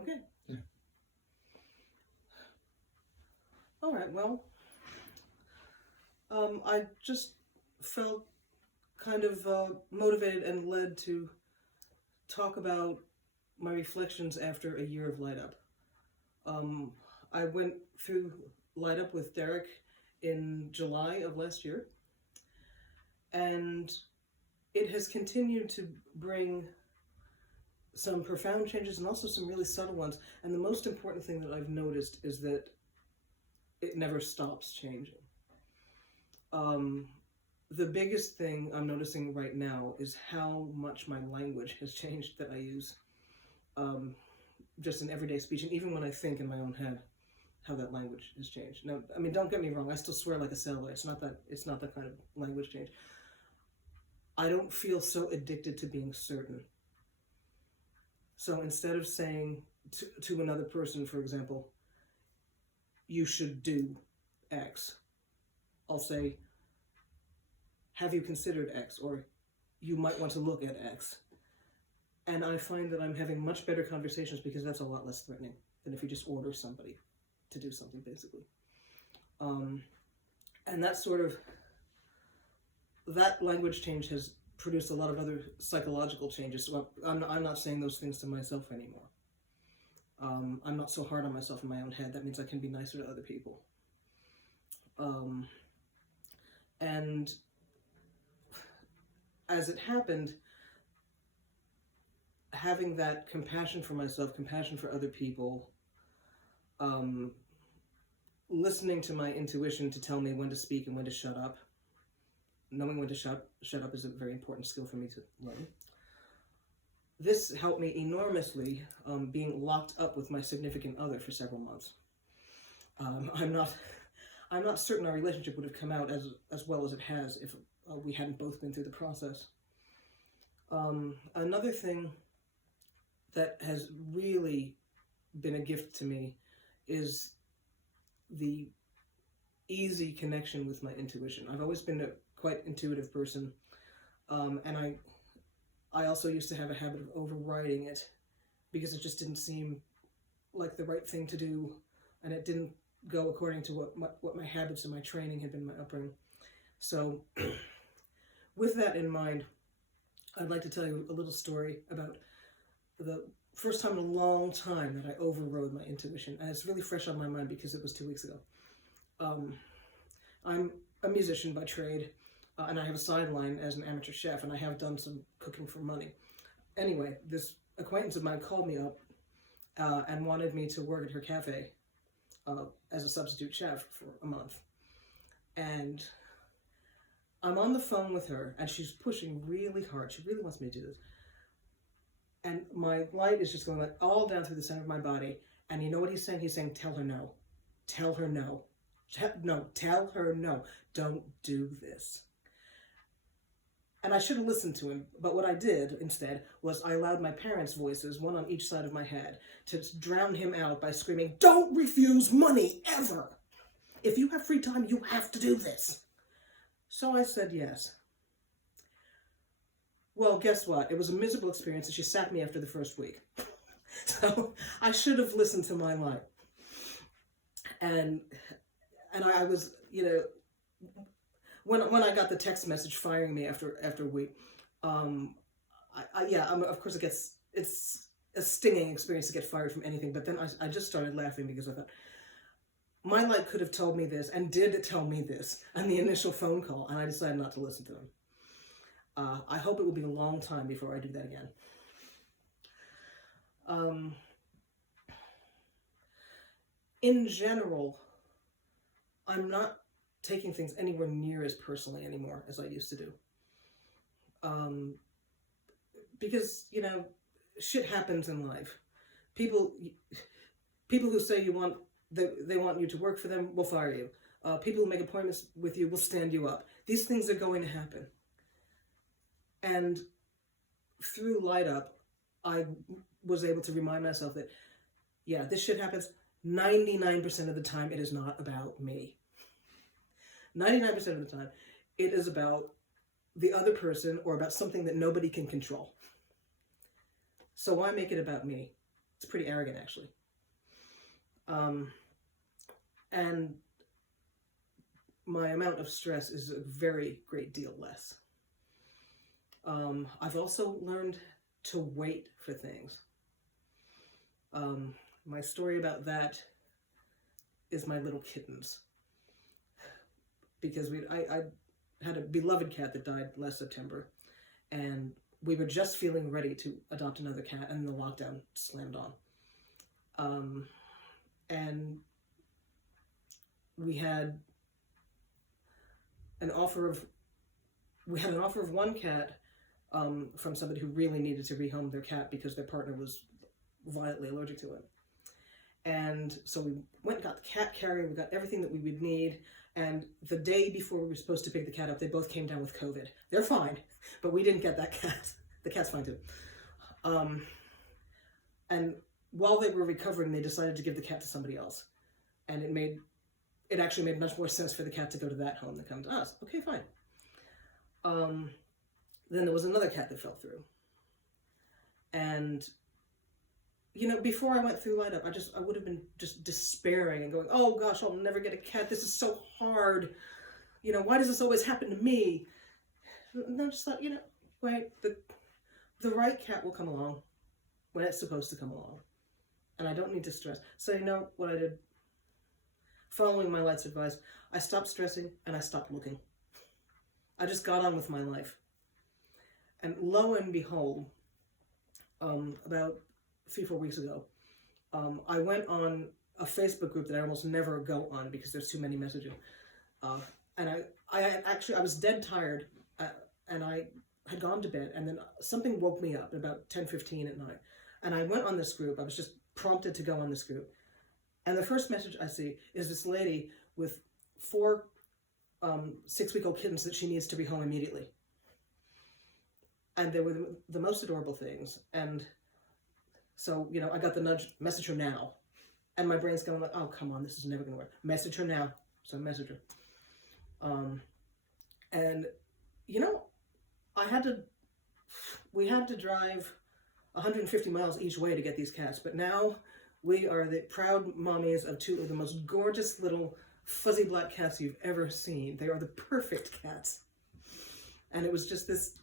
Okay. Yeah. All right, well, I just felt kind of motivated and led to talk about my reflections after a year of Light Up. I went through Light Up with Derek in July of last year, and it has continued to bring some profound changes and also some really subtle ones. And the most important thing that I've noticed is that it never stops changing. The biggest thing I'm noticing right now is how much my language has changed that I use just in everyday speech, and even when I think in my own head, how that language has changed. Now, I mean, don't get me wrong, I still swear like a sailor. It's not that kind of language change. I don't feel so addicted to being certain. So instead of saying to another person, for example, you should do X, I'll say, have you considered X? Or you might want to look at X. And I find that I'm having much better conversations because that's a lot less threatening than if you just order somebody to do something, basically. And that language change has produced a lot of other psychological changes. So I'm not saying those things to myself anymore. I'm not so hard on myself in my own head. That means I can be nicer to other people. And as it happened, having that compassion for myself, compassion for other people, listening to my intuition to tell me when to speak and when to shut up, knowing when to shut up is a very important skill for me to learn. This helped me enormously being locked up with my significant other for several months. I'm not certain our relationship would have come out as well as it has if we hadn't both been through the process. Another thing that has really been a gift to me is the easy connection with my intuition. I've always been a quite intuitive person, and I also used to have a habit of overriding it because it just didn't seem like the right thing to do, and it didn't go according to what my habits and my training had been, my upbringing. So with that in mind, I'd like to tell you a little story about the first time in a long time that I overrode my intuition, and it's really fresh on my mind because it was 2 weeks ago. I'm a musician by trade, and I have a sideline as an amateur chef, and I have done some cooking for money. Anyway, this acquaintance of mine called me up and wanted me to work at her cafe as a substitute chef for a month. And I'm on the phone with her, and she's pushing really hard. She really wants me to do this. And my light is just going like all down through the center of my body. And you know what he's saying? He's saying, tell her no. Tell her no. Tell her no. Don't do this. And I should have listened to him, but what I did instead was I allowed my parents' voices, one on each side of my head, to drown him out by screaming, don't refuse money, ever! If you have free time, you have to do this. So I said yes. Well, guess what? It was a miserable experience, and she sacked me after the first week. So I should have listened to my light. And I was, when I got the text message firing me after a week, of course it's a stinging experience to get fired from anything, but then I just started laughing because I thought, my light could have told me this and did tell me this on the initial phone call, and I decided not to listen to him. I hope it will be a long time before I do that again. In general, I'm not taking things anywhere near as personally anymore as I used to do. Because, shit happens in life. People who say they want you to work for them will fire you. People who make appointments with you will stand you up. These things are going to happen. And through Light Up, I was able to remind myself that, yeah, this shit happens 99% of the time. It is not about me. 99% of the time, it is about the other person or about something that nobody can control. So why make it about me? It's pretty arrogant, actually. And my amount of stress is a very great deal less. I've also learned to wait for things. My story about that is my little kittens. Because I had a beloved cat that died last September, and we were just feeling ready to adopt another cat, and the lockdown slammed on. And we had an offer of one cat from somebody who really needed to rehome their cat because their partner was violently allergic to it. And so we went and got the cat carrier, we got everything that we would need, and the day before we were supposed to pick the cat up, they both came down with COVID. They're fine, but we didn't get that cat. The cat's fine too. And while they were recovering, they decided to give the cat to somebody else. And it actually made much more sense for the cat to go to that home than come to us. Okay, fine. Then there was another cat that fell through. And, you know, before I went through Light Up, I would have been just despairing and going, oh gosh, I'll never get a cat. This is so hard. You know, why does this always happen to me? And I just thought, you know, wait, the right cat will come along when it's supposed to come along. And I don't need to stress. So you know what I did? Following my Light's advice, I stopped stressing and I stopped looking. I just got on with my life. And lo and behold, about 3-4 weeks ago, I went on a Facebook group that I almost never go on because there's too many messages. And I was dead tired, and I had gone to bed, and then something woke me up at about 10:15 at night. And I went on this group. I was just prompted to go on this group. And the first message I see is this lady with 4 6-week-old kittens that she needs to be home immediately. And they were the most adorable things. And so, you know, I got the nudge, message her now. And my brain's going like, oh, come on, this is never going to work. Message her now. So I message her. And, you know, we had to drive 150 miles each way to get these cats. But now we are the proud mommies of 2 of the most gorgeous little fuzzy black cats you've ever seen. They are the perfect cats. And it was just this,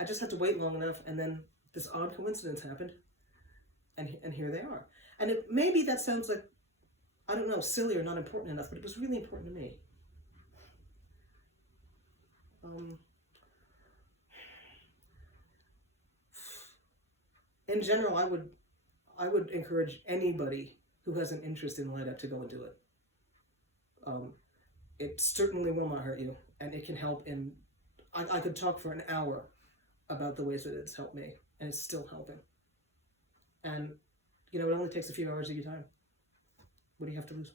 I just had to wait long enough, and then this odd coincidence happened, and here they are. And maybe that sounds like, I don't know, silly or not important enough, but it was really important to me. In general, I would encourage anybody who has an interest in Light Up to go and do it. It certainly will not hurt you, and it can help in, I could talk for an hour about the ways that it's helped me, and it's still helping. And, you know, it only takes a few hours of your time. What do you have to lose?